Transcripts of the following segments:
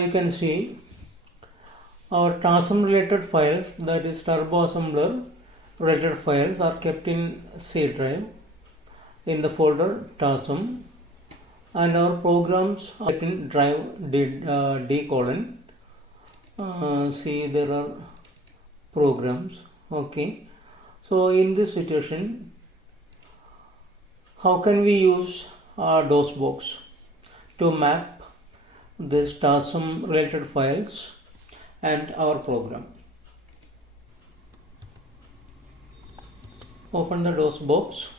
You can see our TASM related files, that is turbo assembler related files, are kept in C drive in the folder TASM, and our programs are kept in drive D colon. See, there are programs. Okay, so in this situation, how can we use Dosbox to map this TASM related files and our program? Open the Dosbox.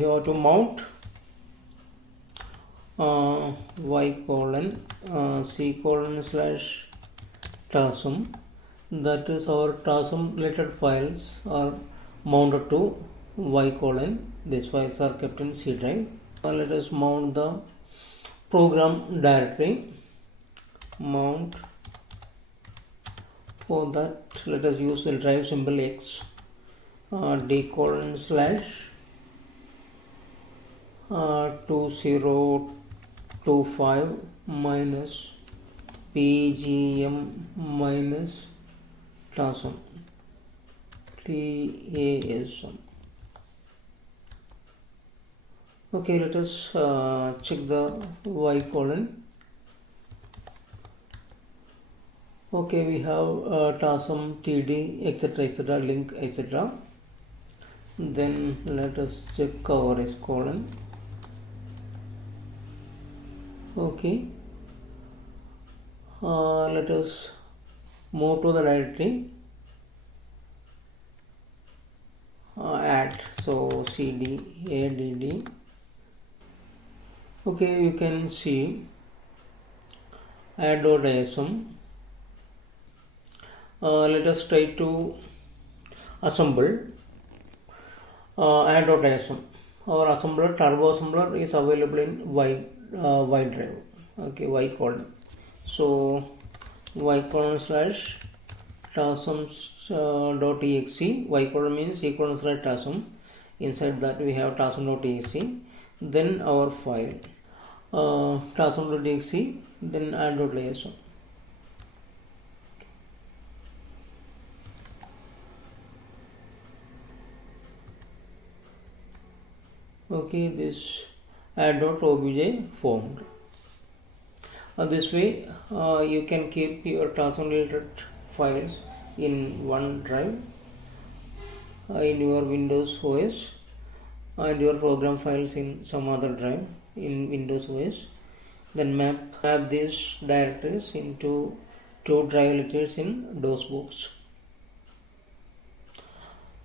You have to mount y colon c colon slash TASM. That is, our TASM related files are mounted to y colon. These files are kept in C drive. Let us mount the program directory. Mount. For that, let us use the drive symbol X. D colon slash 2025 minus pgm minus TASM. Okay, let us check the y colon. Okay, we have TASM, TD, etc., link, etc. Then let us check our S colon. Okay, let us move to the directory, add, so cd add. Okay, you can see add.ism. Let us try to assemble add.ism. Our assembler, turbo assembler, is available in Y drive. Okay, y colon. So y colon slash tasm.exe. Y colon means C colon slash tasm. Inside that we have tasm.exe. Then our file tasm.exe. Then add.ism. Okay, this add.obj formed. This way you can keep your TASM related files in one drive in your Windows OS, and your program files in some other drive in Windows OS. Then map these directories into two drive locations in Dosbox.